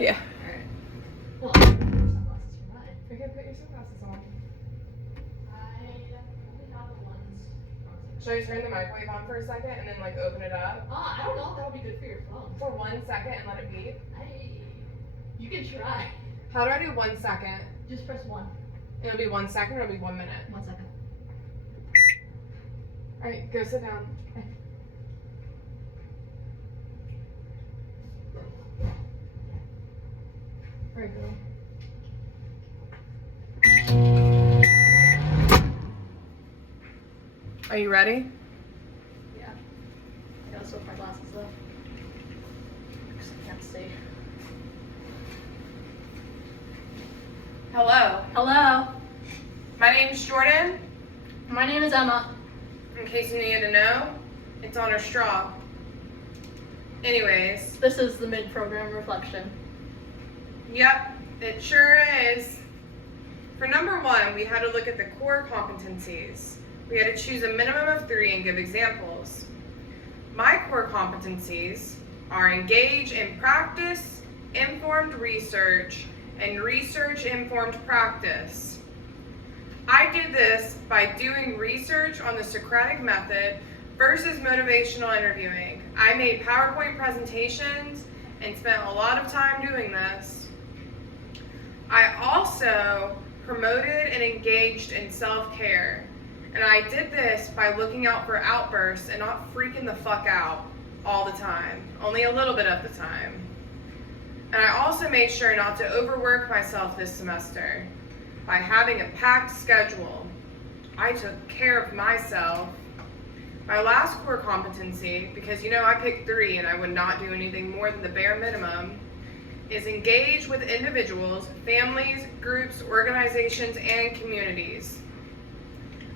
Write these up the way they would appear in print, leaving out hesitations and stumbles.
it? Yeah. Alright. Well, I'll put sunglasses for mine. Okay, put your sunglasses on. I only have the ones. Should I turn the microwave on for a second and then like open it up I don't know if that'll be good for your phone. for 1 second and let it beep? You can try. How do I do 1 second? Just press 1. It'll be 1 second or it'll be 1 minute? 1 second. Alright, go sit down. Alright, go. Are you ready? Yeah. I gotta switch my glasses though. Because I can't see. Hello. Hello. My name's Jordan. My name is Emma. In case you needed to know, it's on her straw. Anyways, This is the mid-program reflection. yep, it sure is. For number 1, we had to look at the core competencies. We had to choose a minimum of 3 and give examples. My core competencies are engage in practice, informed research, and research-informed practice. I did this by doing research on the Socratic method versus motivational interviewing. I made PowerPoint presentations and spent a lot of time doing this. I also promoted and engaged in self-care. And I did this by looking out for outbursts and not freaking the fuck out all the time, only a little bit of the time. And I also made sure not to overwork myself this semester by having a packed schedule. I took care of myself. My last core competency, because I picked 3 and I would not do anything more than the bare minimum, is engage with individuals, families, groups, organizations, and communities.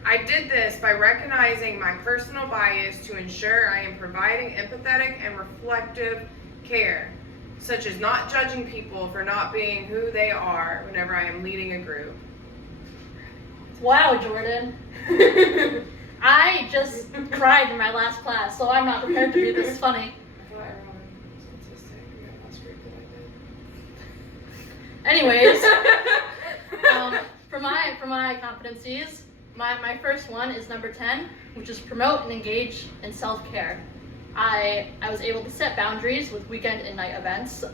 I did this by recognizing my personal bias to ensure I am providing empathetic and reflective care, such as not judging people for not being who they are whenever I am leading a group. Wow, Jordan. I just cried in my last class, so I'm not prepared to be this funny. I thought everyone was autistic. We got less group that Anyways, for my competencies, my first one is number 10, which is promote and engage in self-care. I was able to set boundaries with weekend and night events.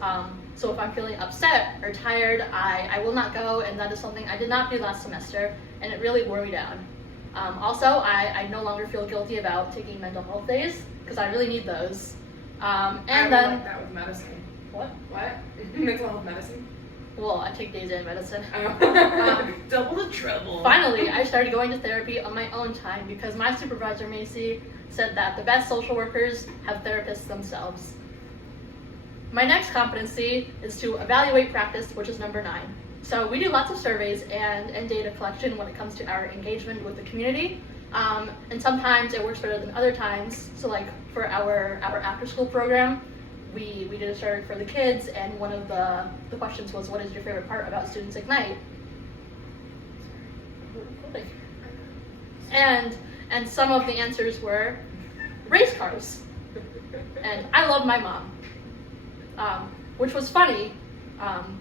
So if I'm feeling upset or tired, I will not go, and that is something I did not do last semester, and it really wore me down. Also, I no longer feel guilty about taking mental health days, because I really need those. I And would then, like that with medicine. what? What? Mental health medicine? Well, I take days in medicine. Double the trouble. Finally, I started going to therapy on my own time because my supervisor, Macy, said that the best social workers have therapists themselves. My next competency is to evaluate practice, which is number 9. So we do lots of surveys and data collection when it comes to our engagement with the community. And sometimes it works better than other times. So like for our after school program, we did a survey for the kids, and one of the questions was, what is your favorite part about Students Ignite? And some of the answers were race cars. And I love my mom, which was funny,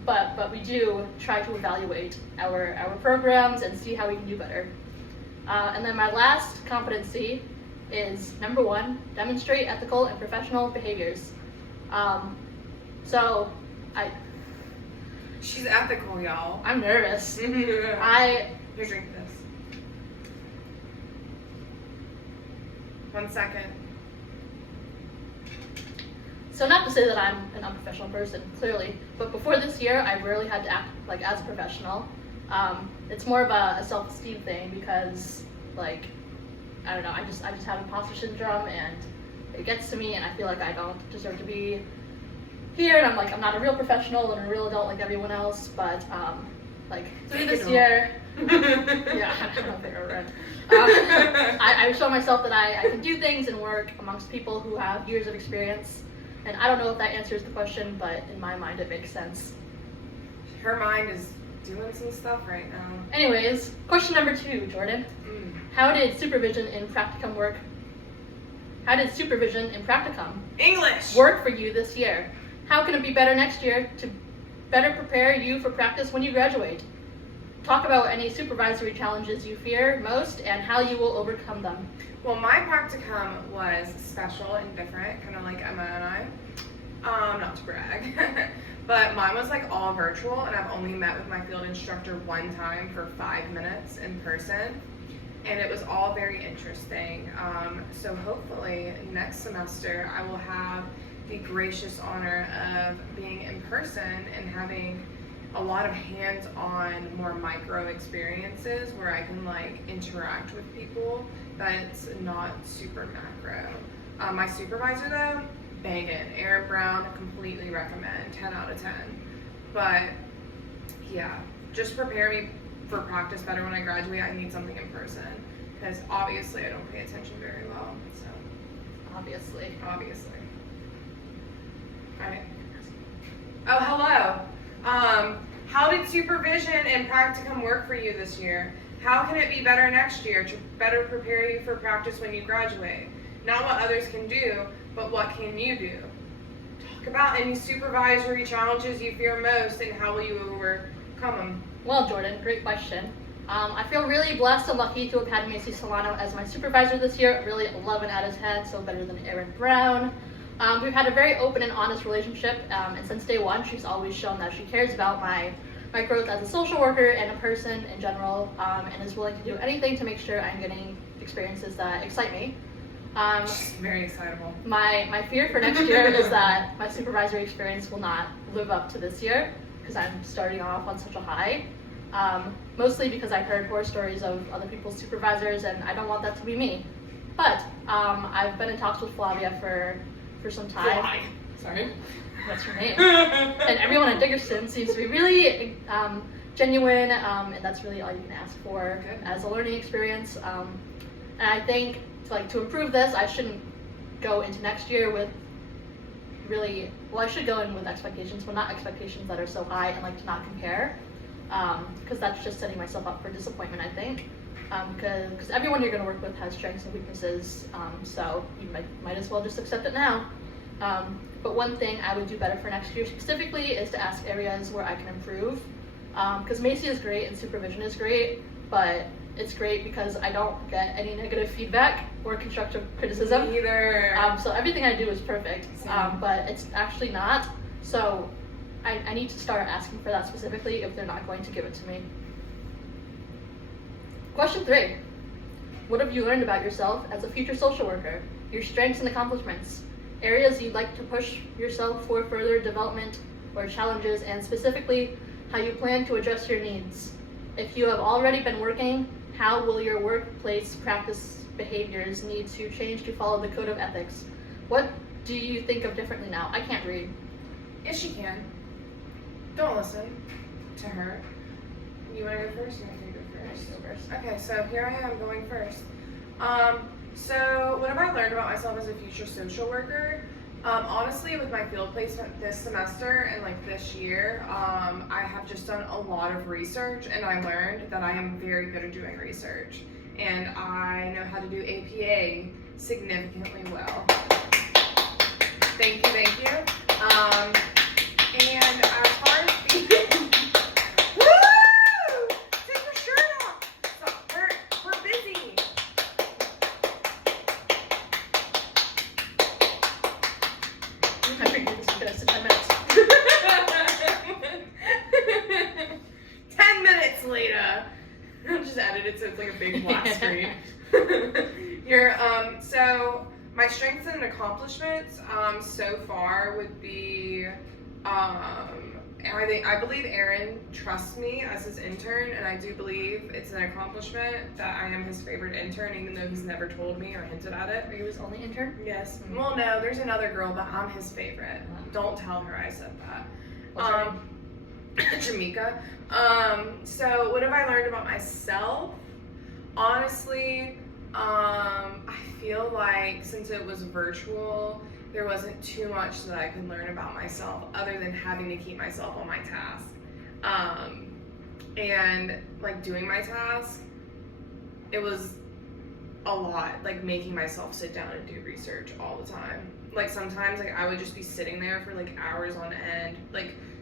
but we do try to evaluate our programs and see how we can do better. And then my last competency is number 1, demonstrate ethical and professional behaviors. She's ethical, y'all. I'm nervous. Here, I drink this. 1 second. So not to say that I'm an unprofessional person, clearly, but before this year, I rarely had to act like as a professional. It's more of a self-esteem thing because, like, I don't know, I just have imposter syndrome, and it gets to me, and I feel like I don't deserve to be here, and I'm like, I'm not a real professional and a real adult like everyone else, but like through this year, yeah, I don't think I'm right. I show myself that I can do things and work amongst people who have years of experience. And I don't know if that answers the question, but in my mind it makes sense. Her mind is doing some stuff right now. Anyways, question number 2, Jordan. How did supervision in practicum work? How did supervision in practicum English! work for you this year? How can it be better next year to better prepare you for practice when you graduate? Talk about any supervisory challenges you fear most and how you will overcome them. Well, my practicum was special and different, kind of like Emma and I. Not to brag, but mine was like all virtual, and I've only met with my field instructor one time for 5 minutes in person, and it was all very interesting. So hopefully next semester I will have the gracious honor of being in person and having a lot of hands-on, more micro experiences where I can like interact with people that's not super macro. My supervisor though, bangin'. Erin Brown, completely recommend, 10 out of 10. But yeah, just prepare me for practice better when I graduate. I need something in person because obviously I don't pay attention very well. So Obviously. All right. Oh, hello. How did supervision and practicum work for you this year? How can it be better next year to better prepare you for practice when you graduate? Not what others can do, but what can you do? Talk about any supervisory challenges you fear most and how will you overcome them? Well, Jordan, great question. I feel really blessed and lucky to have had Macy Solano as my supervisor this year. Really 11 out of 10, so better than Erin Brown. We've had a very open and honest relationship, and since day one, she's always shown that she cares about my growth as a social worker and a person in general, and is willing to do anything to make sure I'm getting experiences that excite me. Very excitable. My fear for next year is that my supervisory experience will not live up to this year because I'm starting off on such a high. Mostly because I've heard horror stories of other people's supervisors and I don't want that to be me. But I've been in talks with Flavia for some time. Sorry. That's her name. And everyone at Dickerson seems to be really genuine, and that's really all you can ask for as a learning experience. And I think to improve this, I shouldn't go into next year with I should go in with expectations, but not expectations that are so high and to not compare, because that's just setting myself up for disappointment, I think. Because everyone you're going to work with has strengths and weaknesses, so you might as well just accept it now. But one thing I would do better for next year specifically is to ask areas where I can improve. Because Macy is great and supervision is great, but it's great because I don't get any negative feedback or constructive criticism. Me either. So everything I do is perfect, but it's actually not. So I need to start asking for that specifically if they're not going to give it to me. Question 3. What have you learned about yourself as a future social worker? Your strengths and accomplishments, areas you'd like to push yourself for further development or challenges, and specifically how you plan to address your needs. If you have already been working, how will your workplace practice behaviors need to change to follow the code of ethics? What do you think of differently now? I can't read. Yes, she can. Don't listen to her. You want to go first? You want me to go first? Go first. Okay, so here I am going first. So what have I learned about myself as a future social worker? Honestly, with my field placement this semester and this year, I have just done a lot of research, and I learned that I am very good at doing research, and I know how to do APA significantly well. Thank you. And as far as woo! Take your shirt off. Stop. We're busy. I figured this was going to sit 10 minutes. 10 minutes later. I'll just edit it so it's like a big black screen. So my strengths and accomplishments so far would be I believe Aaron trusts me as his intern, and I do believe it's an accomplishment that I am his favorite intern, even though he's never told me or hinted at it. Are you his only intern? Yes. Well, no, there's another girl, but I'm his favorite. Don't tell her I said that. What's her name? Jamaica. So what have I learned about myself? Honestly, I feel like since it was virtual, there wasn't too much that I could learn about myself other than having to keep myself on my task. And doing my task, it was a lot, making myself sit down and do research all the time. Sometimes I would just be sitting there for hours on end,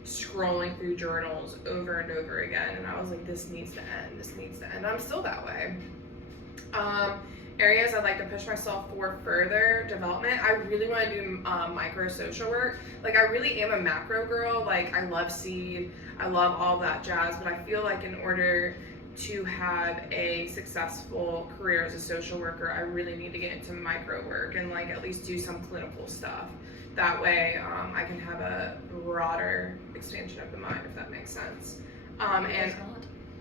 scrolling through journals over and over again, and I was like, this needs to end, this needs to end. I'm still that way. Areas I'd like to push myself for further development, I really want to do micro social work. Like, I really am a macro girl. Like, I love seed, I love all that jazz, but I feel like in order to have a successful career as a social worker, I really need to get into micro work and like at least do some clinical stuff. That way I can have a broader expansion of the mind, if that makes sense. And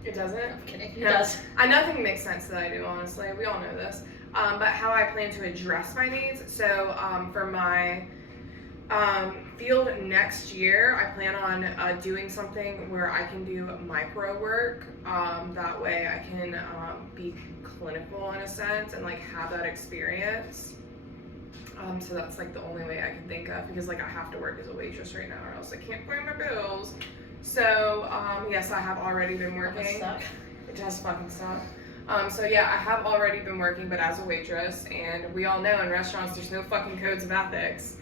it doesn't? I'm kidding. It No. does. Nothing makes sense that I do, honestly. We all know this. But how I plan to address my needs. So for my field next year, I plan on doing something where I can do micro work. That way I can be clinical in a sense and like have that experience. So that's like the only way I can think of, because like I have to work as a waitress right now or else I can't pay my bills. So yes, I have already been working. It does fucking suck. So yeah, I have already been working, but as a waitress, and we all know in restaurants there's no fucking codes of ethics.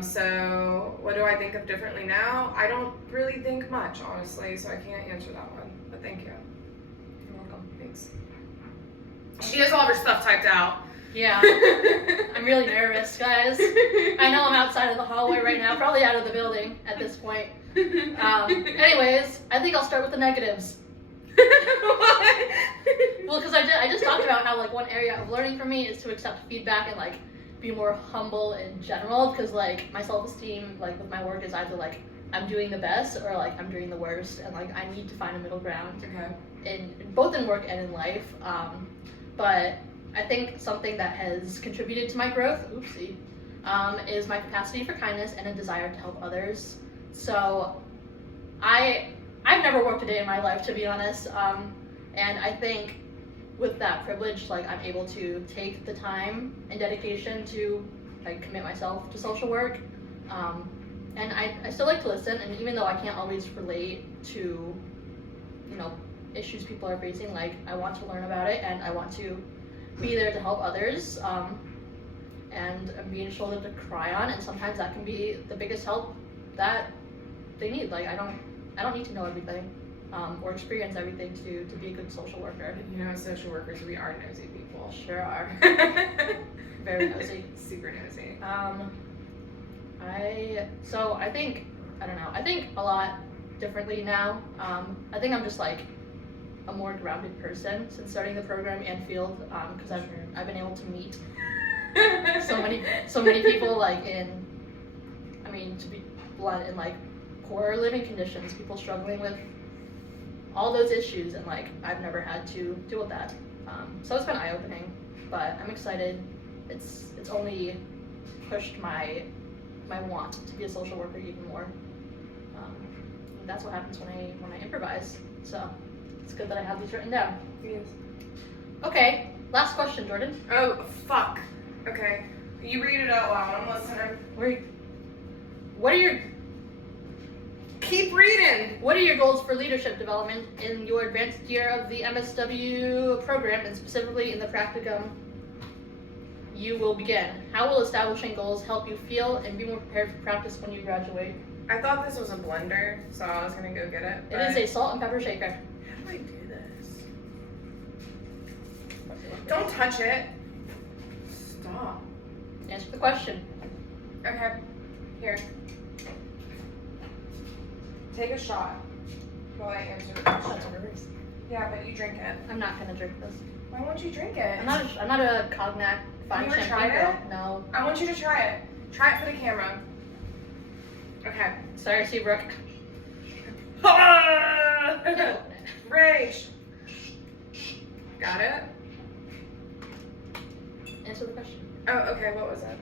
So what do I think of differently now? I don't really think much, honestly, so I can't answer that one, but thank you. You're welcome. Thanks. She has all of her stuff typed out. Yeah. I'm really nervous, guys. I know I'm outside of the hallway right now, probably out of the building at this point. Anyways, I think I'll start with the negatives. Well, because I just talked about how like one area of learning for me is to accept feedback and like be more humble in general, because like my self-esteem like with my work is either like I'm doing the best or like I'm doing the worst, and like I need to find a middle ground in both in work and in life. But I think something that has contributed to my growth, is my capacity for kindness and a desire to help others. So I've never worked a day in my life, to be honest, and I think with that privilege, like I'm able to take the time and dedication to like commit myself to social work, and I still like to listen, and even though I can't always relate to, you know, issues people are facing, like I want to learn about it and I want to be there to help others, and being a shoulder to cry on, and sometimes that can be the biggest help that they need. Like I don't need to know everything or experience everything to be a good social worker. You know, as social workers, we are nosy people. Sure are. Very nosy. Super nosy. I think a lot differently now. I think I'm just like a more grounded person since starting the program and field, because I've been able to meet so many people like to be blunt, in like poor living conditions, people struggling with all those issues, and like I've never had to deal with that. So it's been eye-opening, but I'm excited. It's only pushed my want to be a social worker even more. And that's what happens when I improvise. So it's good that I have these written down. Yes. Okay, last question, Jordan. Oh, fuck. Okay. You read it out loud. I'm listening. Keep reading. What are your goals for leadership development in your advanced year of the MSW program, and specifically in the practicum you will begin? How will establishing goals help you feel and be more prepared for practice when you graduate? I thought this was a blender, so I was gonna go get it. It is a salt and pepper shaker. How do I do this? Don't touch it. Stop. Answer the question. Okay. Here. Take a shot while I answer the question. Yeah, but you drink it. I'm not gonna drink this. Why won't you drink it? I'm not a cognac fine You ever champagne tried girl. it? No. I want you to try it. Try it for the camera. Okay. Sorry, Seabrook. Rage. Got it? Answer the question. Oh, okay. What was it?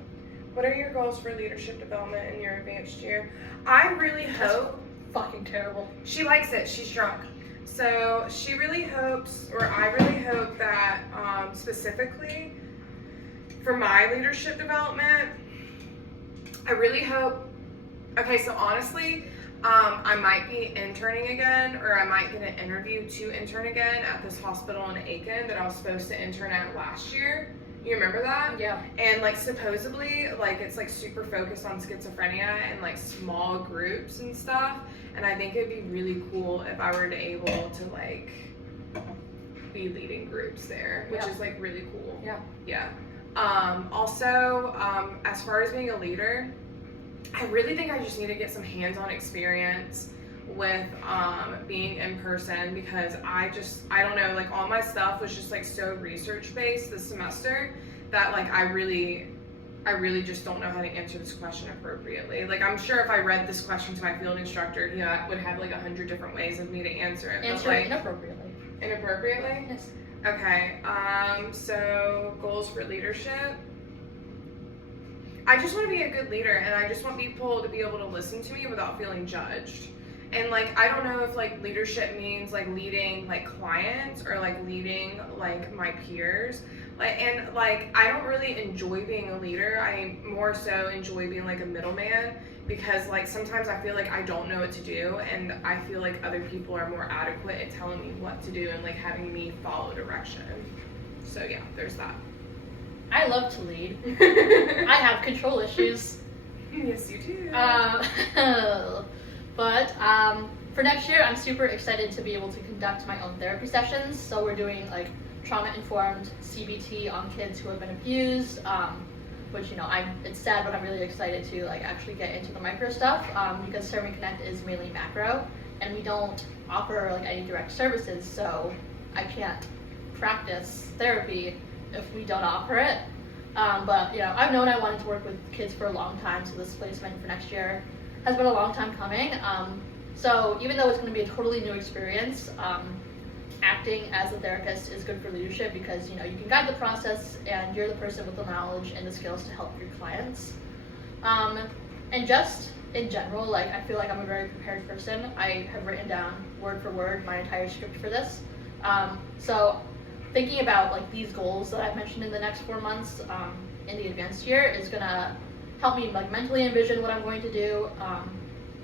What are your goals for leadership development in your advanced year? I really hope. Fucking terrible. She likes it. She's drunk. So she really hopes, or I really hope that specifically for my leadership development, I really hope. Okay, so honestly, I might be interning again, or I might get an interview to intern again at this hospital in Aiken that I was supposed to intern at last year. You remember that? Yeah. And like supposedly like it's like super focused on schizophrenia and like small groups and stuff. And I think it'd be really cool if I were to able to like be leading groups there, which is like really cool. Yeah. Yeah. Also, as far as being a leader, I really think I just need to get some hands-on experience with being in person, because I don't know, like all my stuff was just like so research based this semester that like I really just don't know how to answer this question appropriately. Like I'm sure if I read this question to my field instructor, he would have like 100 different ways of me to answer it. Answer but, like, inappropriately. Inappropriately? Yes. Okay, so goals for leadership. I just want to be a good leader, and I just want people to be able to listen to me without feeling judged. And like, I don't know if like leadership means like leading like clients or like leading like my peers. And I don't really enjoy being a leader. I more so enjoy being like a middleman, because like sometimes I feel like I don't know what to do, and I feel like other people are more adequate at telling me what to do and like having me follow direction. So yeah, there's that. I love to lead. I have control issues. Yes, you do. But for next year, I'm super excited to be able to conduct my own therapy sessions. So we're doing like trauma-informed CBT on kids who have been abused, which, you know, it's sad, but I'm really excited to like actually get into the micro stuff, because Serving Connect is mainly macro, and we don't offer like any direct services, so I can't practice therapy if we don't offer it. But you know, I've known I wanted to work with kids for a long time, so this placement for next year has been a long time coming. So even though it's going to be a totally new experience, acting as a therapist is good for leadership, because you know you can guide the process and you're the person with the knowledge and the skills to help your clients. And just in general, like I feel like I'm a very prepared person. I have written down word for word my entire script for this. So thinking about like these goals that I've mentioned in the next 4 months in the advanced year is gonna help me like mentally envision what I'm going to do,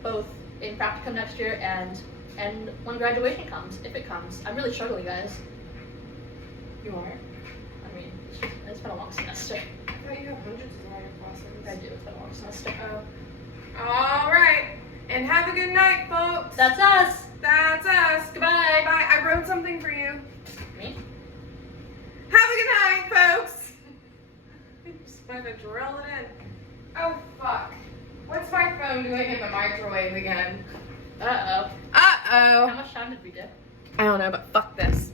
both in practicum next year and when graduation comes, if it comes. I'm really struggling, guys. You are? I mean, it's been a long semester. I thought you have hundreds of minor classes. I do, it's been a long semester. All right, and have a good night, folks. That's us. That's us. Goodbye. Bye. I wrote something for you. Me? Have a good night, folks. I just wanted to drill it in. Oh, fuck. What's my phone doing in the microwave again? Uh-oh. Uh-oh. How much time did we do? I don't know, but fuck this.